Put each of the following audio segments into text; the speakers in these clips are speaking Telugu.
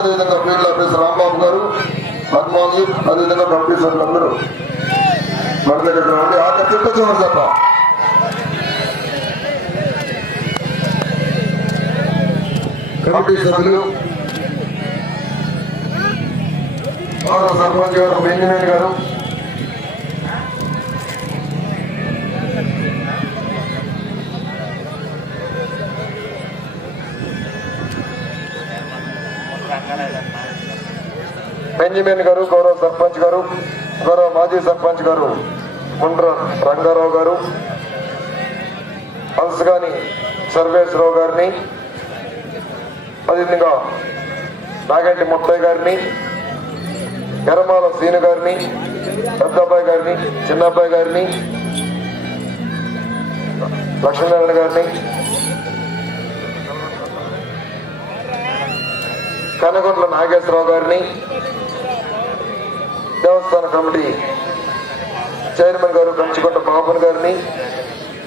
అదేవిధంగా ఫీల్డ్ ఆఫీసర్ రాంబాబు గారు హనుమాన్ అదేవిధంగా కమిటీ అందరూ మన దగ్గర చిట్ట చివరి తప్ప కమిటీ సభ్యులు సర్పంచ్ గారు బెంజమిన్ గారు. బెంజమిన్ గారు గౌరవ సర్పంచ్ గారు గౌరవ మాజీ సర్పంచ్ గారు గుండ్ర రంగారావు గారు హంసగాని సర్వేశ్వరరావు గారిని అదేవిధంగా నాగంటి ముత్తయ్య గారిని ఎరమాల సీను గారిని పెద్దబ్బాయి గారిని చిన్నబ్బాయి గారిని లక్ష్మీనారాయణ గారిని కనగొండ్ల నాగేశ్వరరావు గారిని దేవస్థాన కమిటీ చైర్మన్ గారు కంచుకొండ పాపన్ గారిని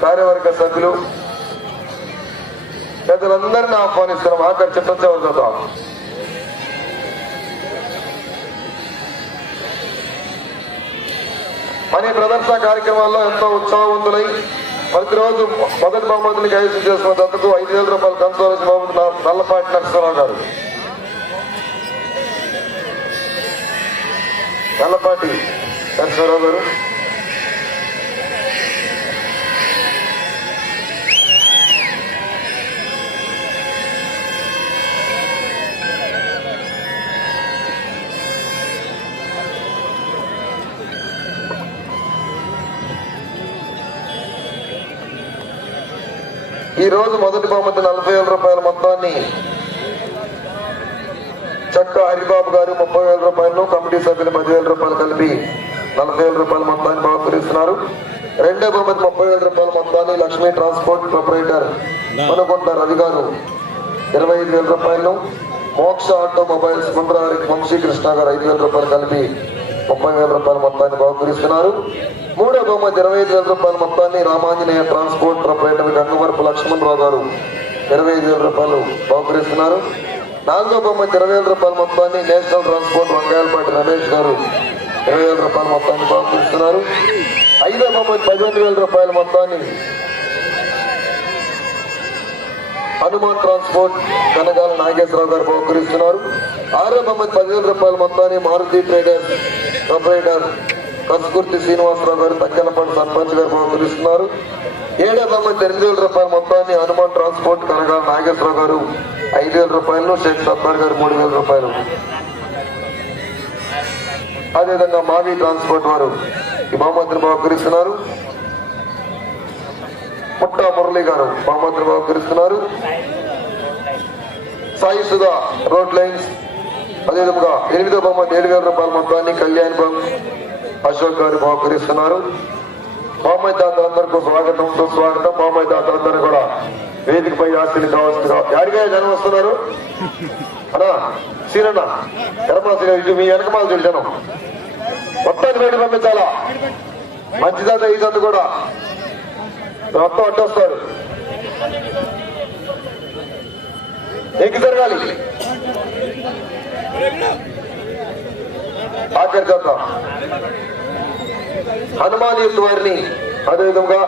కార్యవర్గ సభ్యులు పెద్దలందరినీ ఆహ్వానిస్తున్నాం. ఆఖరి చిట్ట చివరి అనే మన ప్రదర్శన కార్యక్రమాల్లో ఎంతో ఉత్సాహవంతులై ప్రతిరోజు మొదటి బహుమతిని కైవసం చేసుకున్నందుకు ఐదు వేల రూపాయలు కన్సోలేషన్ బహుమతి నల్లపాటి నరసింహరావు గారు. నల్లపాటి నరసింహరావు గారు. ఈ రోజు మొదటి బహుమతి నలభై వేల రూపాయల మొత్తాన్ని చక్క హరిబాబు గారు ముప్పై వేల రూపాయలు కమిటీ సభ్యులు పదివేల రూపాయలు కలిపి నలభై వేల రూపాయల మొత్తాన్ని బహుకరిస్తున్నారు రెండో బహుమతి ముప్పై వేల రూపాయల మొత్తాన్ని లక్ష్మీ ట్రాన్స్పోర్ట్ ప్రొపరేటర్ అనుకుంట రవి గారు ఇరవై ఐదు వేల రూపాయలను మోక్ష ఆటో మొబైల్స్ ముందరారి వంశీకృష్ణ గారు ఐదు వేల రూపాయలు కలిపి ముప్పై వేల రూపాయల మొత్తాన్ని బహుకరిస్తున్నారు. మూడో బహుమతి ఇరవై ఐదు వేల రూపాయల మొత్తాన్ని రామాంజనేయ ట్రాన్స్పోర్ట్ ప్రొపరేటర్ గంగవరపు లక్ష్మణరావు గారు ఇరవై ఐదు వేల రూపాయలు బహుకరిస్తున్నారు. నాలుగో బహుమతి ఇరవై వేల రూపాయల మొత్తాన్ని నేషనల్ ట్రాన్స్పోర్ట్ వంకాయలపాటి రమేష్ గారు ఇరవై వేల రూపాయల మొత్తాన్ని పంపిస్తున్నారు ఐదో బహుమతి పదిహేను వేల రూపాయల మొత్తాన్ని హనుమాన్ ట్రాన్స్పోర్ట్ కనగాల నాగేశ్వరరావు గారు బహుకరిస్తున్నారు. ఆరో బహుమతి పదివేల రూపాయల మొత్తాన్ని మారుతి ట్రేడర్ ప్రొపరేటర్ కసుకుర్తి శ్రీనివాసరావు గారు తక్కెలపాటి సర్పంచ్ గారు బహుకరిస్తున్నారు. ఏడో బొమ్మ ఎనిమిది వేల రూపాయల మొత్తాన్ని హనుమాన్ ట్రాన్స్పోర్ట్ కనగాల నాగేశ్వరరావు గారు ఐదు వేల రూపాయలు షేక్ సత్తార్ గారు మూడు వేల రూపాయలు. అదేవిధంగా మావి ట్రాన్స్పోర్ట్ వారు ఈ బహుమతిని బహుకరిస్తున్నారు పుట్టా మురళి గారు బహుమతిని బహుకరిస్తున్నారు సాయి సుధా రోడ్ లైన్స్. అదేవిధంగా ఎనిమిదో బహుమతి ఏడు వేల రూపాయల మొత్తాన్ని కళ్యాణ్ బాబు అశోక్ గారు బహుకరిస్తున్నారు బహుమతి దాతలందరికీ స్వాగతం సుస్వాగతం. బహుమతి దాతలందరూ కూడా వేదికపై ఆశలు కావాల్సిందిగా యాడిగా జనం వస్తున్నారు. అన్నా సీనన్న ఎరమా సీన ఇటు మీ వెనకమాల చూడు జనం. మొత్తాన్ని బయట పంపించాలా? మంచి దాత ఈ దాత కూడా. మొత్తం అడ్డొస్తారు ఎక్కి జరగాలి. ఆఖరి చేద్దాం హనుమాన్ వారిని అదేవిధంగా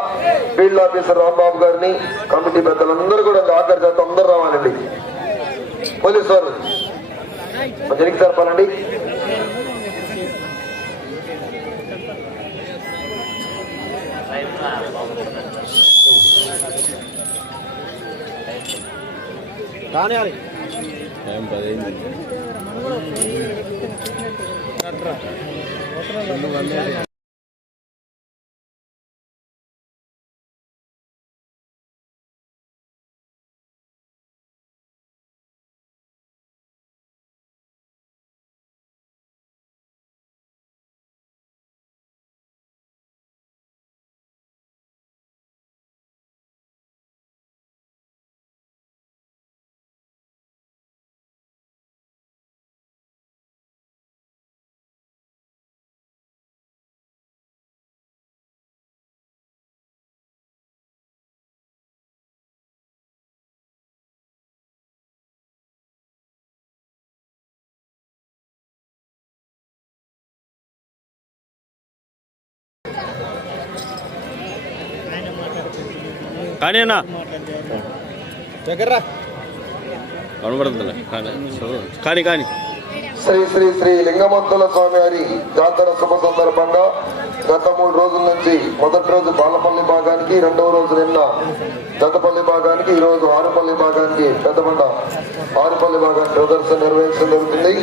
ఫీల్డ్ ఆఫీసర్ రాంబాబు గారిని కమిటీ పెద్దలందరూ కూడా ఆఖరి చేత అందరూ రావాలండి. పోలీసు వారు. జరిగి సరపాలండి? కానీ అన్న దగ్గర రా. కనబడుతుందిలే కానీ చదువు. కానీ కానీ శ్రీ శ్రీ శ్రీ లింగమంతుల స్వామి వారి జాతర శుభ సందర్భంగా గత మూడు రోజుల నుంచి మొదటి రోజు బాలపల్లి భాగానికి రెండవ రోజు నిన్న గతపల్లి భాగానికి ఈ రోజు ఆరుపల్లి భాగానికి పెద్దబండ ఆరుపల్లి భాగానికి ప్రదర్శన నిర్వహించడం జరుగుతుంది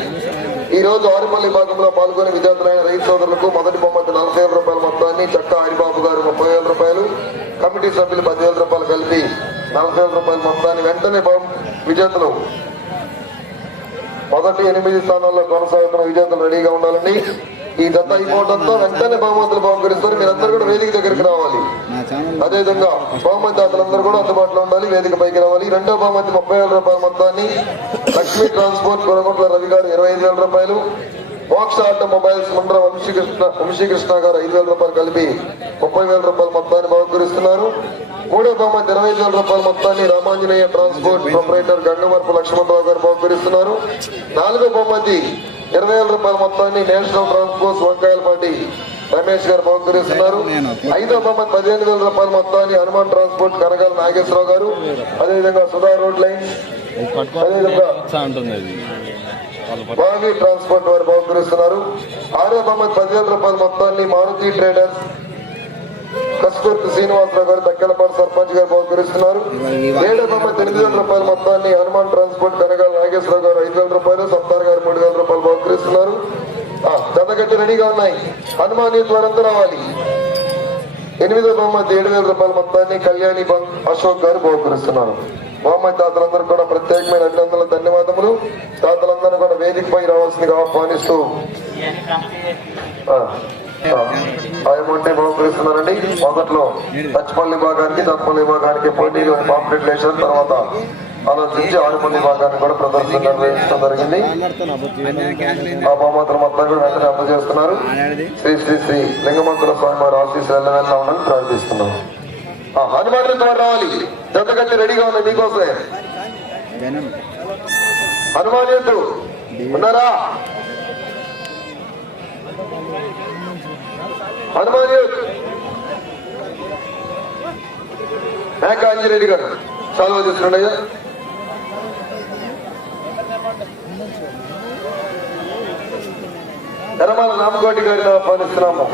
ఈ రోజు ఆరుపల్లి భాగంలో పాల్గొని విద్యార్థులైన రైతు సోదరులకు మొదటి బొమ్మతి నలభై వేల రూపాయల మొత్తాన్ని చక్క హరిబాబు గారు కమిటీ సభ్యులు పదివేల రూపాయలు కలిపి నలభై రూపాయల మొత్తాన్ని వెంటనే విజేతలు మొదటి ఎనిమిది స్థానాల్లో కొనసాగుతున్న విజేతలు రెడీగా ఉండాలని ఈ దత్త అయిపోవడంతో వెంటనే బహుమతులు బహుకరిస్తారు. మీరందరూ కూడా వేదిక దగ్గరికి రావాలి. అదేవిధంగా బహుమతి దాతలందరూ కూడా అందుబాటులో ఉండాలి వేదిక పైకి రావాలి. రెండో బహుమతి ముప్పై వేల రూపాయల మొత్తాన్ని లక్ష్మీ ట్రాన్స్పోర్ట్ కొనగొట్ల రవి గారు ఇరవై ఐదు వేల రూపాయలు. Box automobiles Mundra Vamsikrishna Vamsikrishna garu ఐదు వేల రూపాయలు కలిపి ముప్పై వేల రూపాయల మొత్తాన్ని బహుకరిస్తున్నారు. మూడో బహుమతి ఇరవై వేల రూపాయల మొత్తాన్ని రామాంజనేయ ట్రాన్స్పోర్ట్ ప్రొపరేటర్ గంగవరపు లక్ష్మణరావు గారు బహుకరిస్తున్నారు. నాలుగో బహుమతి ఇరవై వేల రూపాయల మొత్తాన్ని నేషనల్ ట్రాన్స్పోర్ట్ వంకాయలపాటి రమేష్ గారు బహుకరిస్తున్నారు. ఐదో బహుమతి పదిహేను వేల రూపాయల మొత్తాన్ని హనుమాన్ ట్రాన్స్పోర్ట్ కనకాల నాగేశ్వరరావు గారు. అదేవిధంగా సుధా రోడ్ లైన్ అదేవిధంగా ఉంటుంది బావి ట్రాన్స్పోర్ట్ వారు బహుకరిస్తున్నారు. ఆరో బహుమతి పదివేల రూపాయల మొత్తాన్ని మారుతి ట్రేడర్స్ కస్తూర్తి శ్రీనివాసరావు గారు దక్కలపాటి సర్పంచ్ గారు బహుకరిస్తున్నారు. ఏడు బొమ్మ ఎనిమిది వేల రూపాయల మొత్తాన్ని హనుమాన్ ట్రాన్స్పోర్ట్ కనగాల నాగేశ్వరరావు గారు ఐదు వేల రూపాయలు సత్తార్ గారు మూడు వేల రూపాయలు బహుకరిస్తున్నారు. ఆ, జతగట్టి రెడీగా ఉన్నాయి. హనుమాన్ యూత్ వారంతా రావాలి. ఎనిమిదో బహుమతి ఏడు వేల రూపాయల మొత్తాన్ని కళ్యాణి అశోక్ గారు బహుకరిస్తున్నారు. బహుమతి దాతలందరూ కూడా ప్రత్యేకమైన అభినందనలు ధన్యవాదములు. దాతలందరూ కూడా వేదికపై రావాల్సిందిగా ఆహ్వానిస్తూ ఆ, బహుకరిస్తున్నారండి మొదట్లో పచ్చిపల్లి భాగానికి దత్తపల్లి భాగానికి పోటీలు పాంప్లెట్ వేసిన తర్వాత ఆలోచించి ఆరుపల్లి భాగాన్ని కూడా ప్రదర్శన నిర్వహించడం జరిగింది. ఆ బహుమతులు మొత్తం కూడా వెంటనే అందజేస్తున్నారు. శ్రీ శ్రీ శ్రీ లింగమంతుల స్వామి వారి ఆశీస్సులు వెళ్ళవెళ్ళ ఉండాలని ప్రార్థిస్తున్నాం. హనుమాన్ రావాలి. జతగట్టి రెడీగా ఉంది మీకోసమే. హనుమాన్ ఎత్తు ఉన్నారా? హనుమాన్ యూత్ మేక అంజిరెడ్డి గారు చాలు తీసుకురండి అయ్యా. ఎరమాల రామకోటి గారిని ఆహ్వానిస్తున్నాము.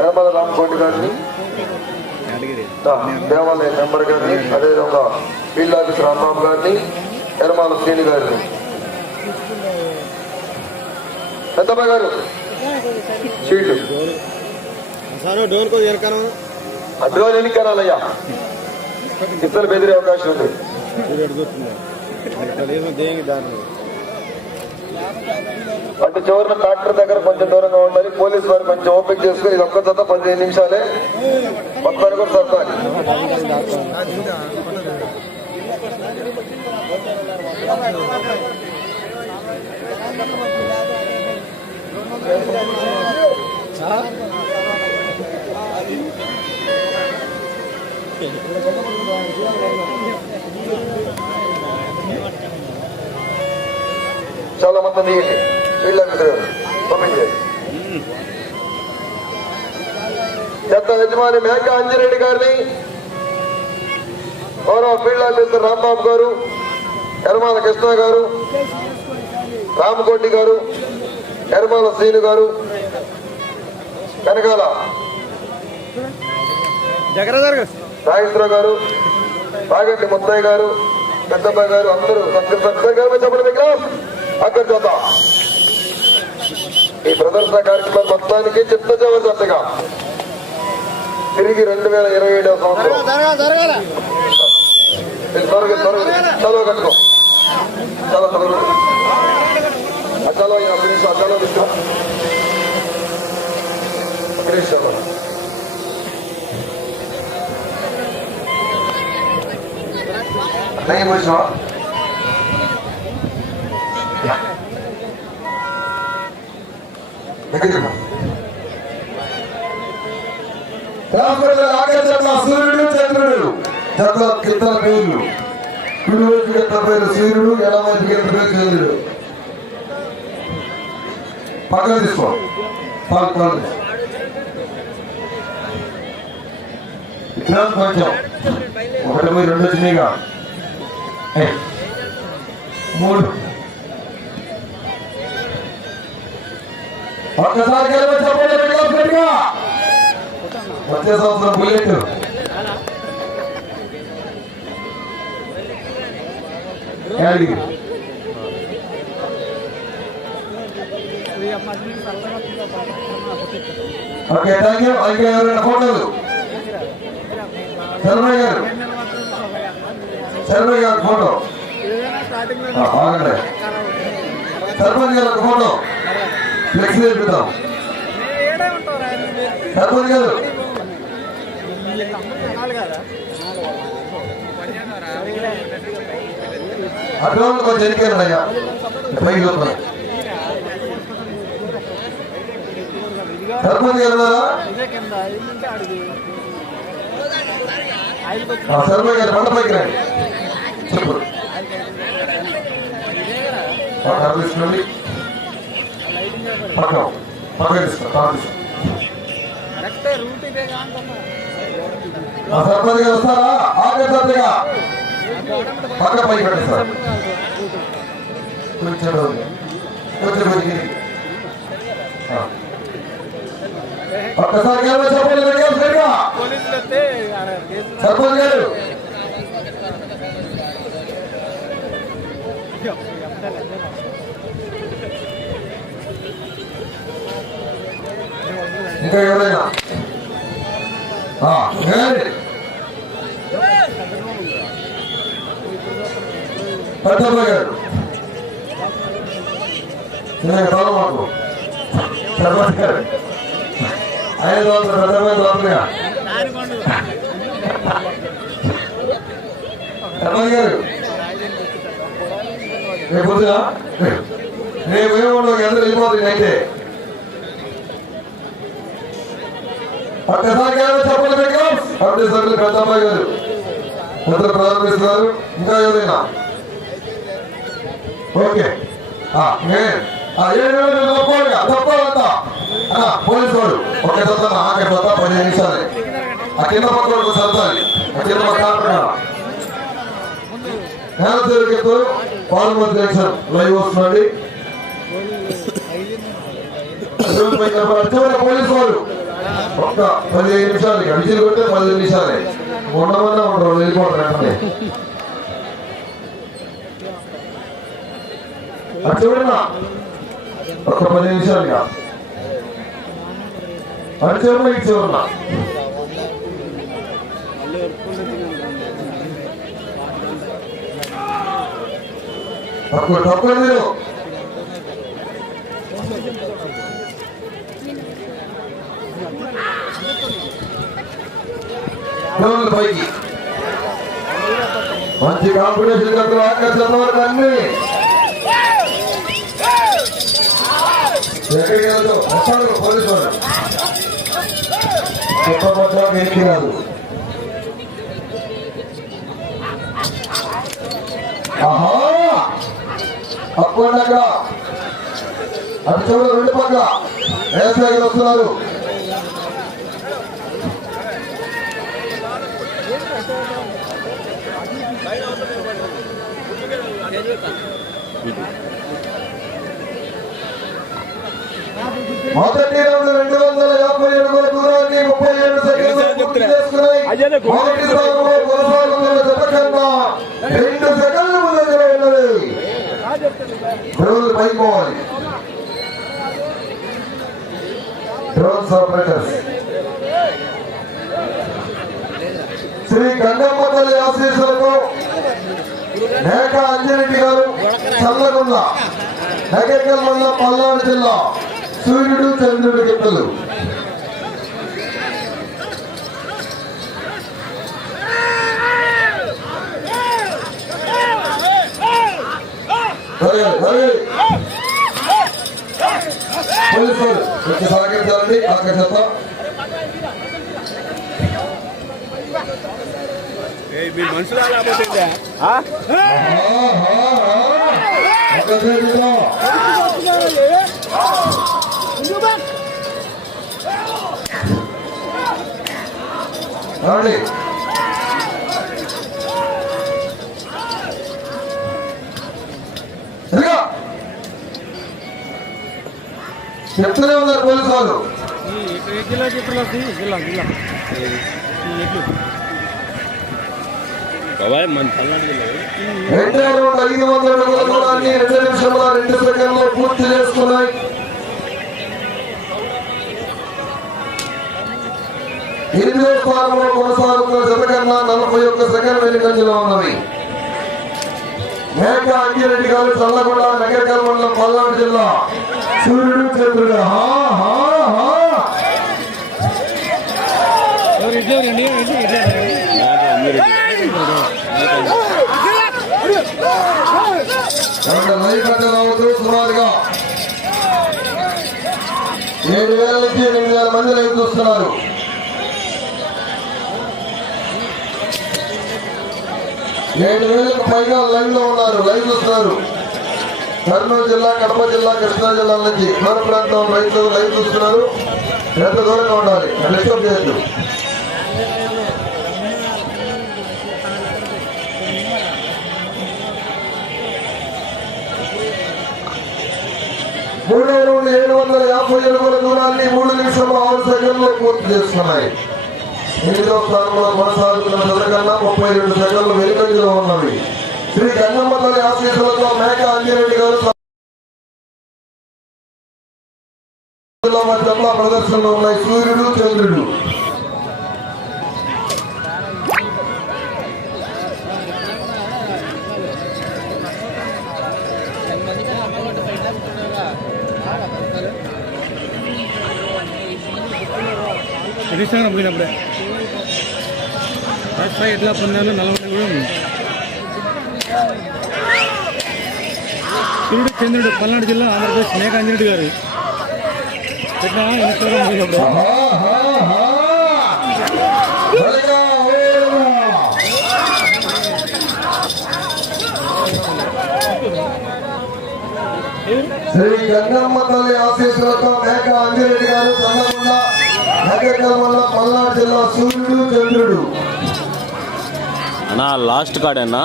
ఎరమాల రామకోటి గారిని. దేవాలయ మెంబర్ గారిని అదేవిధంగా ఫీల్డ్ ఆఫీసర్ రాంబాబు గారిని. ఎరమాల శ్రీని గారిని పెద్దమ్మ గారు. సీటు. సారు డోర్ కో ఎరకను. అడ్డుగా ఎన్నికరాలయ్యా ఇద్దరు బెదిరే అవకాశం ఉంది. అటు చివరిన ట్రాక్టర్ దగ్గర కొంచెం దూరంగా ఉండాలి. పోలీసు వారు కొంచెం ఓపిక చేసుకుని ఇది ఒక్క జత పదిహేను నిమిషాలే. మొత్తాన్ని కూడా సర్దాలి. చాలా మంది తీయండి చెత్త యజమాని మేక అంజిరెడ్డి గారిని గౌరవ ఫీల్డ్ ఆఫీసర్ రాంబాబు గారు ఎరమాల కృష్ణ గారు రామకోటి గారు ఎరమాల శ్రీను గారు కనకాల నాగేశ్వరరావు గారు. బాగంటి ముత్తయ్య గారు పెద్దమ్మ గారు అందరూ చెప్పండి మీకు అక్కడ చూద్దాం ఈ ప్రదర్శన కార్యక్రమం మొత్తానికి చిత్త జబర్దస్తగా తిరిగి రెండు వేల ఇరవై ఏడవ సంవత్సరం. త్వరగా త్వరగా చదువు కట్టుకో. చాలా త్వరగా అద్దాలో యాభై నిమిషం అద్దాలో తీసుకో అట్లాగే కూర్చున్నావా రామపురంలో ఆకర్షణ సూర్యుడు చంద్రుడు జగ కీర్తన పేర్లు. కుడి వైపు కింద పేరు సూర్యుడు ఎడమ వైపు కింద పేరు చంద్రుడు. పక్కన తీసుకో. పక్కన తీసుకో. కొంచెం. ఒకటి మీరు రెండు వచ్చినాయిగా. మూడు. ఒక్కసారి గెలవ చెప్పండి వచ్చే సంవత్సరం బుల్లెట్. యాడికి? ఓకే థ్యాంక్ యూ ఇంకా ఎవరైనా ఫోటోలు? శర్మయ్య గారు. శర్మయ్య గారు ఫోటో. ఆగండి. సర్పంచ్ గారు ఫోటో. ఫ్లెక్సీ వేపిద్దాం సర్పంచ్ గారు అటువంటి కొంచెం ఎన్నికలు అయ్యా పైకి చూస్తున్నాం సర్పంచ్ గారు సర్పంచ్ గారు బండ పైకి రండి. చెప్పు. తీసుకురండి. పక్కన. పక్కన తీసుకురా పక్కన తీసుకురా. ఆ సర్పంచ్ గారు వస్తారా? పక్క పైకి పెట్టండి సార్. కొంచెం కొంచెం కొంచెం ఒక్కసారి గారు చెప్పండి గారు సర్పంచ్ గారు. ఇంకా ఎవరైనా ఆ, ఏమండి? పెద్దమ్మ గారు. నేను మాకు. సర్పంచ్ గారు. ఆయన తోలుతారు పెద్దమ్మ తోలుతున్నా సర్పంచ్ గారు. రేపు పొద్దున? రేపు ఏమో అందరూ వెళ్ళిపోతుంది అయితే. ఒక్కసారి గారు చెప్పండి మీకు. అప్పుడు గారు. ప్రారంభిస్తున్నారు ఇంకా ఎవరైనా? ఓకే. ఆ, ఏడు తప్పదంతా పోలీసు వాడు. ఒక దత్త ఆఖరి దత్త పదిహేను నిమిషాలే. ఆ కింద పక్క వాడు సర్దాలి. ఆ కింద పక్క జంక్షన్ లైవ్ వస్తున్నాడు పోలీసు వారు ఒక్క పదిహేను నిమిషాలు విజిల్ కొట్టే పదిహేను నిమిషాలే. ఉండమన్నా ఉండరు. వెళ్ళిపోతారు అంటే అది చూడన్నా పది నిమిషాలుగా. అది చివరి ఇటు చివరన్నా తక్కువ తక్కువ మీరు పైకి. మంచి కాంపిటీషన్ కట్టులు ఆకర్షణ వరకు అన్ని. ఎక్కడికి వెళ్తావు వస్తాడు పోలీసు వాడు చెప్పబడ్డానికి ఏంటి కాదు ఆహా! అప్పుడు అటు చూడ రెండు పక్క వ్యవసాయ వస్తున్నారు. మొదటి రౌండ్ రెండు వందల యాభై అడుగుల దూరాన్ని ముప్పై ఏడు సెకండ్లు పూర్తి చేసుకున్నాయి. మొదటి స్థానంలో కొనసాగుతున్న జత కన్నా రెండు సెకండ్లు ముందంజలో ఉన్నది. డ్రోన్స్ ఆపరేటర్స్ శ్రీ గంగమ్మ తల్లి ఆశీస్సులతో మేక అంజరెడ్డి గారు చల్లగుండ నగేకల్ మండలం పల్నాడు జిల్లా. సూర్యుడు చంద్రుడు గిట్టలు. పోలీసులు కొంచెం సహకరించాలండి ఆకర్షత మనుషులు ఇదిగో. చెప్తూనే ఉన్నారు పోలీసు వాళ్ళు. రెండే వందల అడుగుల దూరాన్ని రెండు సెకండ్లో పూర్తి చేసుకున్నాయి. ఎనిమిదో స్థానంలో కొనసాగుతున్న జత కన్నా నలభై ఒక్క సెకండ్ వెనుకంజలో ఉన్నవి మేక అంగిరెడ్డి గారు చల్లగొండ నగరకల్ మండలం పల్నాడు జిల్లా. సూర్యుడు చంద్రుడు. సుమారుగా ఏడు వేల నుంచి ఎనిమిది వేల మంది రైతులు వస్తున్నారు. ఏడు వేలకు పైగా లైవ్లో ఉన్నారు లైవ్ చూస్తున్నారు కర్నూలు జిల్లా కడప జిల్లా కృష్ణా జిల్లా నుంచి దూర ప్రాంతం రైతులు లైవ్ చూస్తున్నారు ఎంత దూరంగా ఉండాలి? డిస్టర్బ్ చేయొద్దు. మూడు వేల ఏడు వందల యాభై ఎలుగుల దూరాన్ని మూడు నిమిషాలు ఆరు సెకండ్లో పూర్తి చేస్తున్నాయి. ఎనిమిదవ స్థానంలో కొనసాగుతున్న జత ముప్పై రెండు సెకండ్లు వెనుకంజలో ఉన్నవి. శ్రీ గంగమ్మ తల్లి ఆశీస్సులతో మేక అంజిరెడ్డి గారు మధ్యంలో ప్రదర్శనలో ఉన్నాయి. సూర్యుడు చంద్రుడు. రిజిస్టర్ పోయినప్పుడే ఫస్ట్ ఫైవ్ ఎట్లా పొందాలో నలభై కూడా ఉంది సూర్యుడు చంద్రుడు పల్నాడు జిల్లా ఆంధ్రప్రదేశ్ మేఘాంజనుడు గారు. ఎట్లా ఎన్నికలు శ్రీ గంగమ్మ తల్లి ఆశీస్సులతో మేక అంజిరెడ్డి గారు చంద్రకొండ నగరకల్ వల్ల పల్నాడు జిల్లా సూర్యుడు చంద్రుడు. అన్నా లాస్ట్ కాడేనా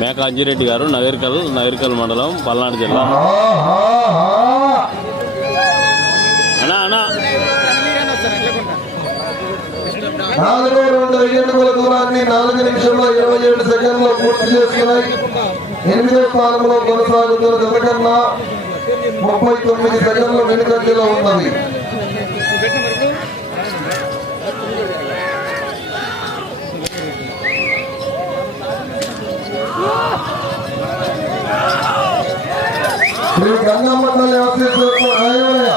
మేక అంజిరెడ్డి గారు నగరికల్ నగరికల్ మండలం పల్నాడు జిల్లా. అన్నా అన్నా. నాలుగో రెండు దూరాన్ని నాలుగు నిమిషంలో ఇరవై ఏడు సెకండ్లో పూర్తి చేసుకున్నాయి. ఎనిమిదో స్థానంలో కొనసాగుతున్న ముప్పై తొమ్మిది సెకండ్ల వెనుకంజలో ఉన్నది. శ్రీ గంగమ్మ తల్లి ఆశీస్సులతో రాయవయ్య.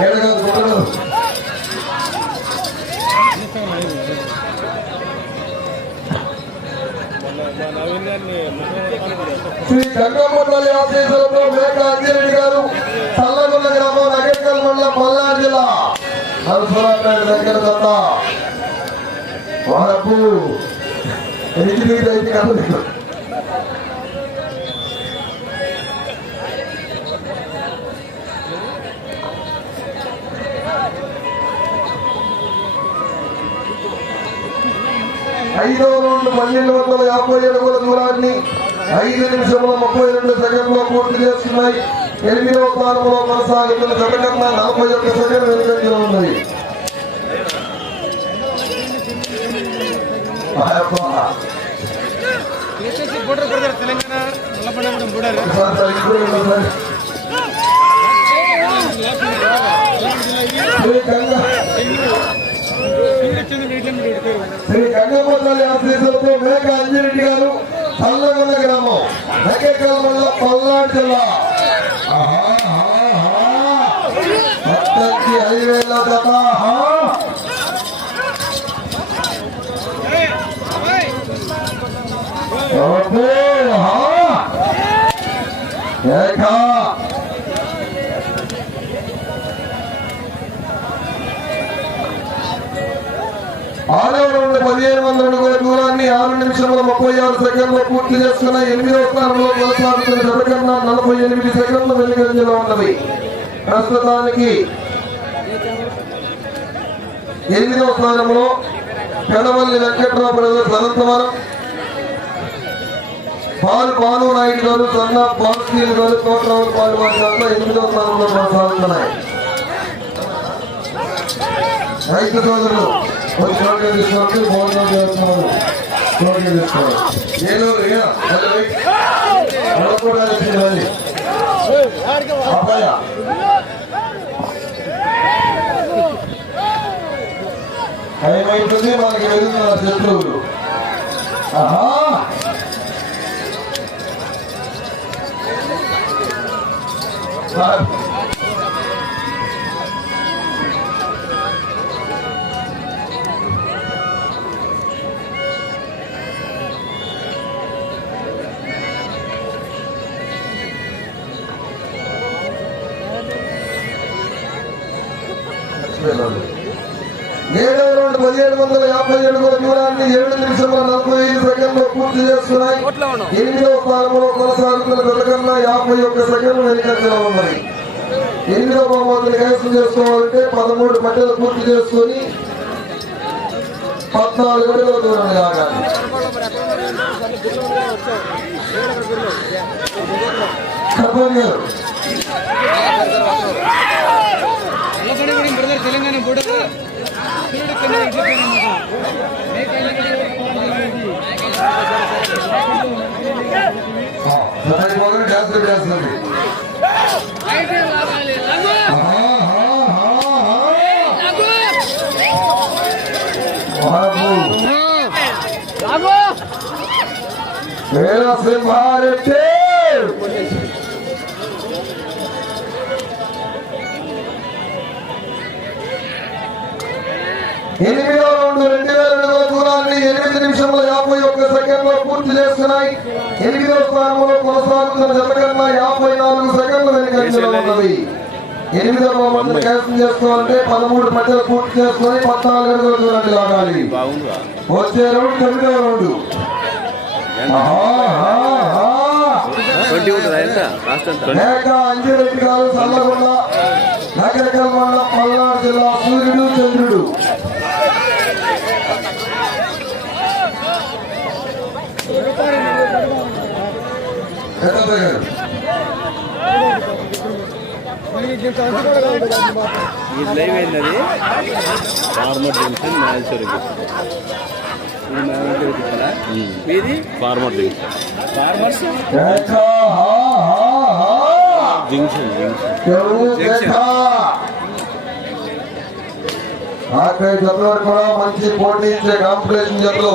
ఏడగా గుట్టనూరు శ్రీ గంగమ్మ తల్లి ఆశీస్సులతో మేక అంజిరెడ్డి గారు తల్లగొండ గ్రామం నగరికల్ మండలం పల్నాడు జిల్లా నరసరాపేట దగ్గర దండ వారపు ఎనిమిది ఐదు కదలికలు ఐదవ రౌండ్ పన్నెండు వందల యాభై అడుగుల దూరాన్ని ఐదు నిమిషంలో ముప్పై రెండు సెకండ్లో పూర్తి చేస్తున్నాయి. ఎనిమిదవ స్థానంలో కొనసాగుతున్న జత కన్నా నలభై ఒక్క సెకండ్ వెనుకంజలో ఉన్నది. శ్రీ మేక అంజిరెడ్డి గారు చల్లగొండ గ్రామం నగరికల్ మండలం పల్నాడు జిల్లా ఆహా, ఆహా. పద్దెనిమిది ఐదు వేల జత పదిహేను వందల అడుగుల దూరాన్ని ఆరు నిమిషముల ముప్పై ఆరు సెకండ్లు పూర్తి చేసుకున్న ఎనిమిదవ స్థానంలో కొనసాగుతున్న జతకన్నా నలభై ఎనిమిది సెకండ్ల వెలుగంజలో ఉన్నది. ప్రస్తుతానికి ఎనిమిదవ స్థానంలో పెడవల్లి వెంకట్రావు ప్రజలు అనంతవరం పాలు పాలు నాయుడు గారు సన్న పాల్సీలు గారు కోట్రావులు పాలు వాటి ఎనిమిదవ స్థానంలో కొనసాగుతున్నాయి రైతు సోదరులు ఒక చోట్ల తీసుకోవాలి భోజనం చేస్తున్నారు చోట్ల తీసుకోవాలి ఏలూరు ఏ? Hello, wait. అడగకూడదు వచ్చింది టైం అవుతుంది మనకి వెళ్తున్నారు శత్రువులు. ఆహా! సార్ పదిహేడు వందల యాభై అడుగుల దూరాన్ని ఏడు నిమిషముల నలభై ఐదు సెకండ్లో పూర్తి చేస్తున్నాయి ఎనిమిదవ స్థానంలో కొనసాగుతున్న వెనకన్నా యాభై ఒక్క సెకండ్లు వెనుకంజలో ఉన్నాయి ఎనిమిదవ బహుమతిని కైవసం చేసుకోవాలంటే పదమూడు పట్టెలు పూర్తి చేసుకొని పద్నాలుగు అడుగుల దూరం లాగాలి తెలంగాణ బోర్డర్ సరే మొదలు డాన్స్ చేస్తున్నది వేల ఎనిమిదో రౌండ్ రెండు వేల అడుగుల దూరాన్ని ఎనిమిది నిమిషముల యాభై ఒక్క సెకండ్లో పూర్తి చేస్తున్నాయి. ఎనిమిదో స్థానంలో కొనసాగుతున్న జత కన్నా యాభై నాలుగు సెకండ్లు వెనుకంజలో ఉన్నది. ఎనిమిదో బహుమతిని కైవసం చేసుకోవాలంటే పదమూడు మధ్యలో పూర్తి చేసుకొని పద్నాలుగు అడుగుల దూరాన్ని లాగాలి. వచ్చే రౌండ్ తొమ్మిదవ రౌండ్. అంజిరెడ్డి గారు నగరకల్ మండలం పల్నాడు జిల్లా సూర్యుడు చంద్రుడు. ఇది లైవ్ అది ఫార్మర్ జంక్షన్ మ్యాన్సూరికి మీది ఫార్మర్ జంక్షన్ ఫార్మర్స్ లేక హా హా హా జంక్షన్ జంక్షన్. ఆఖరి జతలో కూడా మంచి పోటీ ఇచ్చే కాంపిటీషన్ జతలు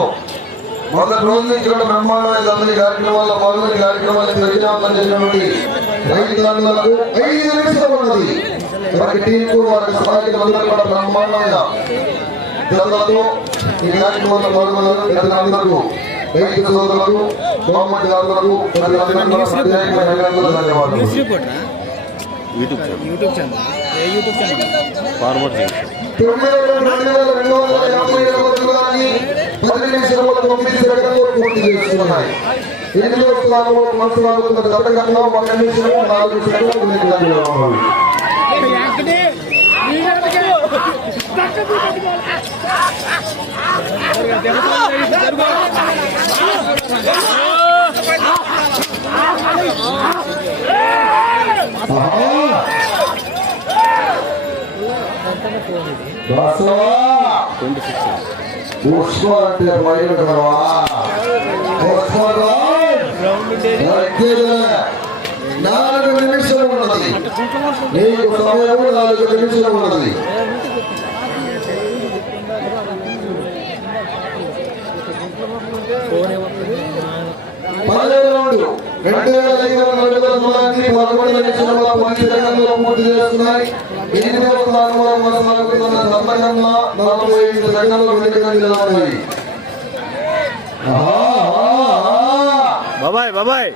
మొదటి రోజు నుంచి కూడా బ్రహ్మాండమైన జతని కార్యక్రమాల్లో పాల్గొని కార్యక్రమాన్ని విజయవంతం చేసినటువంటి రైతులందరూ ఐదు నిమిషాలు ఉన్నది వారి టీంకు వారి సహాయకులు అందరూ కూడా బ్రహ్మాండమైన జతలతో ఈ కార్యక్రమంలో పాల్గొన్నారు ప్రజలందరూ రైతు సోదరులకు గవర్నమెంట్ గారులకు ప్రజలందరూ కూడా ధన్యవాదాలు యూట్యూబ్ ఛానల్ యూట్యూబ్ ఛానల్ ఏ యూట్యూబ్ ఛానల్ ఫార్మర్ జంక్షన్ ఎనిమిదవ స్థానంలో కొనసాగుతున్న గత కన్నా ఒక నిమిషము నాలుగు సెకండ్లు! Twenty six. అంటే పుష్పరాజ్! దగ్గరగా నాలుగు నిమిషం ఉన్నది. నీకు సమయం నాలుగు నిమిషం ఉన్నది. పదవ రెండు వేల ఐదు వందల అడుగుల దూరాన్ని పదకొండు పది పూర్తి చేస్తున్నాయి. ఎనిమిదవ స్థానంలో కొనసాగుతున్న సంతకన్నా నలభై ఐదు సెకండ్లు బాబాయ్ బాబాయ్.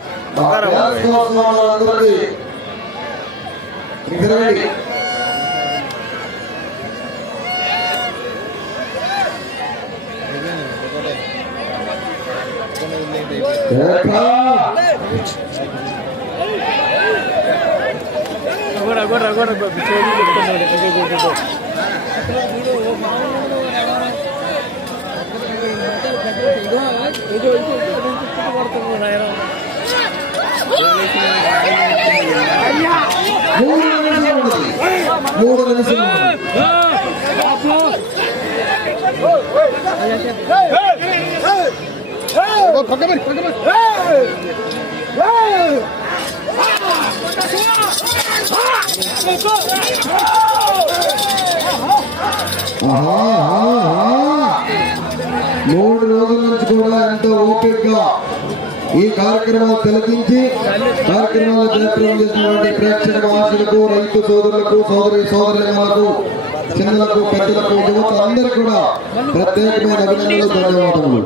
కూడా కూడా కూడా ఇదో ఇదో ఇదో, ఇదో, ఇదో కొడుతున్నాడు ఆయన. మూడు నిమిషాలు ఉన్నది. మూడు నిమిషాలు ఉన్నది. ఆహా, ఆహా, ఆహా. మూడు రోజుల నుంచి కూడా ఎంతో ఓపికగా ఈ కార్యక్రమాలు తిలకించి కార్యక్రమాలు జయప్రదం చేసినటువంటి ప్రేక్షక మహాశులకు రైతు సోదరులకు సోదరి సోదరులకు చిన్నలకు పెద్దలకు యువత అందరికీ కూడా ప్రత్యేకమైన అభినందనలు ధన్యవాదములు.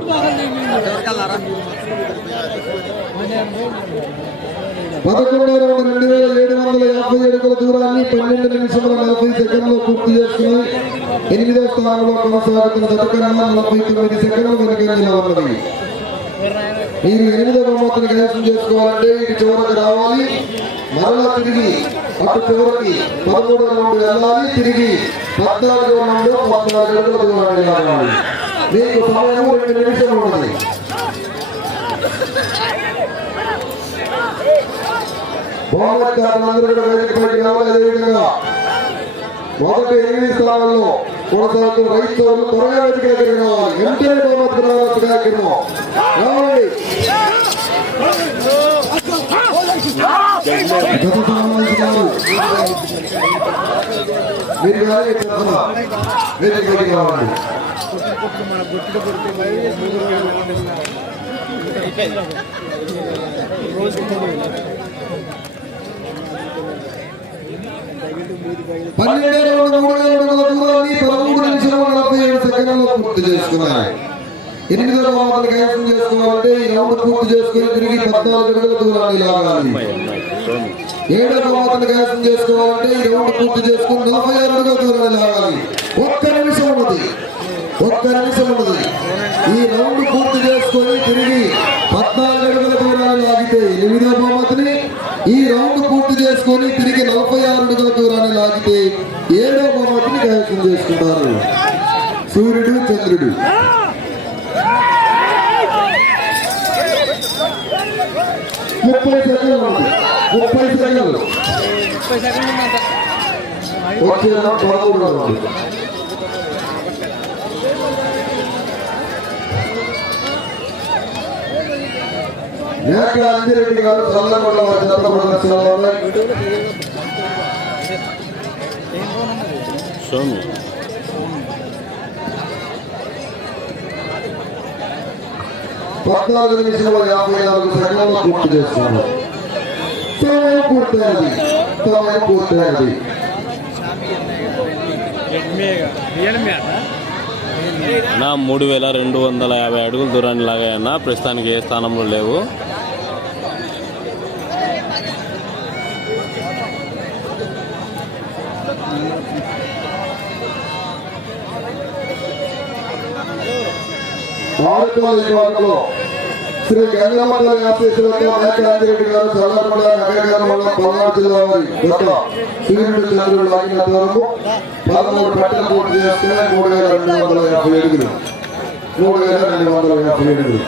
పదకొండు రౌండ్ రెండు వేల ఏడు వందల యాభై ఏడుగుల దూరాన్ని పన్నెండు నిమిషముల నలభై సెకండ్లు పూర్తి చేసుకుని ఎనిమిదో స్థానంలో కొనసాగుతున్న దశకన్నా నలభై తొమ్మిది సెకండ్లు వెనుకంజలో ఉన్నది. మీరు ఎనిమిదవ బహుమతిని కైవసం చేసుకోవాలంటే ఇటు చివరకు రావాలి. మరలా తిరిగి అటు చివరికి పదమూడవ రౌండ్ వెళ్ళాలి. తిరిగి పద్నాలుగవ రౌండ్ పద్నాలుగు అడుగుల దూరాన్ని రావాలి మీకు సమయం రెండు నిమిషాలు ఉన్నది. బహుమతి అందరూ కూడా వేదిక పైకి రావాలి. అదేవిధంగా మొదటి ఎనిమిది స్థానంలో కొనసాగుతున్న రైతులు త్వరగా వేదిక దగ్గర రావాలి. బహుమతి రావచ్చు కార్యక్రమం. మీరు కానీ రావాలి గుట్టుడు కొడితే మరి మూడు రోజులు రోజుకి మూడు వేలు. పన్నెండు మూడు అడుగుల దూరాన్ని పదమూడు నిమిషాలు నలభై ఏడు సెకండ్లలో పూర్తి చేసుకున్నాయి. ఎనిమిదవ బహుమతిని కైవసం చేసుకోవాలంటే ఈ రౌండ్ పూర్తి చేసుకుని తిరిగి పద్నాలుగు అడుగుల దూరాన్ని లాగాలి. కైవసం చేసుకోవాలంటే ఈ రౌండ్ పూర్తి చేసుకుని నలభై ఆరు అడుగుల దూరాన్ని లాగాలి. ఒక్క నిమిషం ఉన్నది. ఒక్క నిమిషం ఉన్నది. ఈ రౌండ్ పూర్తి చేసుకొని తిరిగి పద్నాలుగు అడుగుల దూరాన్ని లాగితే ఎనిమిదో బహుమతిని ఈ రౌండ్ పూర్తి చేసుకొని తిరిగి నలభై ఆరు అడుగుల దూరాన్ని లాగితే ఏడో బహుమతిని కైవసం చేసుకుంటారు. సూర్యుడు చంద్రుడు. ముప్పై సెకండ్లు ఉంది. ముప్పై సెకండ్లు. ఉందంట. వచ్చే అంజిరెడ్డి గారు సోమి పద్నాలుగు నిమిషముల యాభై నాలుగు సెకండ్లు పూర్తి చేస్తున్నారు. సమయం పూర్తయినది పూర్తయినది నా మూడు వేల రెండు వందల యాభై అడుగుల దూరాన్ని లాగాయన్నా ప్రస్తుతానికి ఏ స్థానంలో లేవు. ఆరుకోవాలి వారిలో శ్రీ గంగమ్మల ఆశీస్సులతో మేక అంజిరెడ్డి గారు చల్లకొండ నగరగారు మండలం పల్నాడు జిల్లా వారి గత సూర్యుడు చంద్రుడు లాగినంత వరకు పదమూడు పట్టణ పూర్తి చేసుకుని మూడు వేల రెండు వందల యాభై ఏడుగులు. మూడు వేల రెండు వందల యాభై ఏడుగులు.